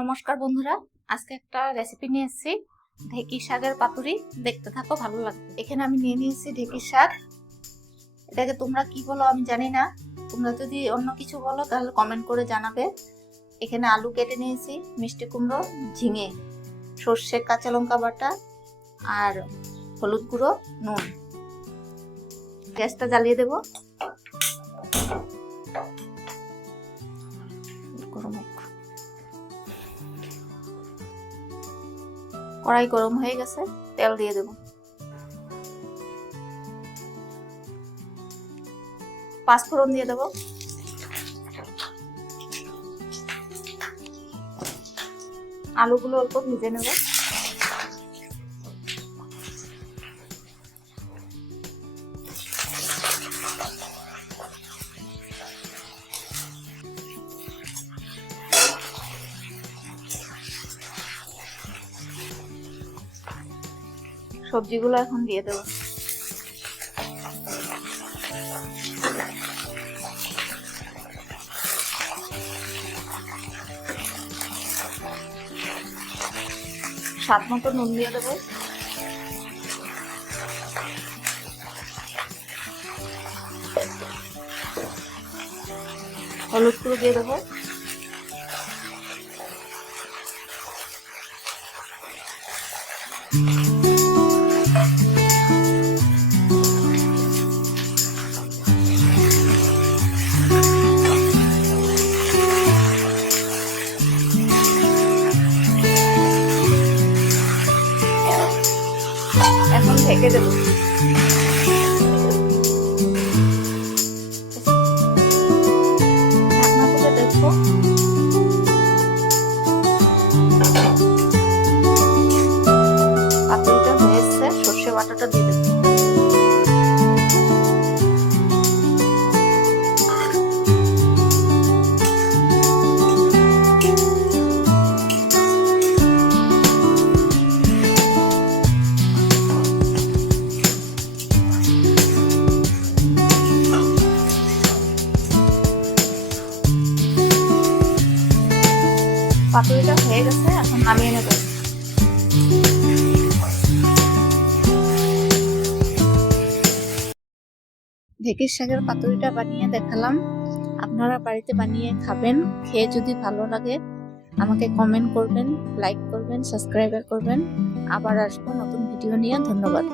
নমস্কার বন্ধুরা, আজকে একটা রেসিপি নিয়ে এসেছি ঢেঁকি শাকের পাতুরি। দেখতে থাকো, ভালো লাগবে। এখানে আমি নিয়ে নিয়েছি ঢেঁকি শাক। এটাকে তোমরা কি বলো আমি জানি না, তোমরা যদি অন্য কিছু বলো তাহলে কমেন্ট করে জানাবে। এখানে আলু কেটে নিয়েছি, মিষ্টি কুমড়ো, ঝিঙে, সর্ষে, কাঁচা লঙ্কা বাটা আর হলুদ গুঁড়ো, নুন। গ্যাসটা জ্বালিয়ে দেবো। কড়াই গরম হয়ে গেছে, তেল দিয়ে দেব। পাঁচফোড়ন দিয়ে দেব। আলুগুলো অল্প ভেজে নেব। সবজিগুলো এখন দিয়ে দেব। স্বাদ মতো নুন দিয়ে দেবো। হলুদ গুঁড়ো দিয়ে দেবো। এখন ঢেকে দেব। ঢাকনা খুলে দেখবো। পাতুরিটা হয়ে এসছে, সর্ষে বাটাটা দিয়ে দেব। পাতুরিটা হয়ে গেছে, এখন নামিয়ে নেব। ঢেঁকির শাকের পাতুরিটা বানিয়ে দেখালাম, আপনারা বাড়িতে বানিয়ে খাবেন। খেয়ে যদি ভালো লাগে আমাকে কমেন্ট করবেন, লাইক করবেন, সাবস্ক্রাইব করবেন। আবার আসবো নতুন ভিডিও নিয়ে। ধন্যবাদ।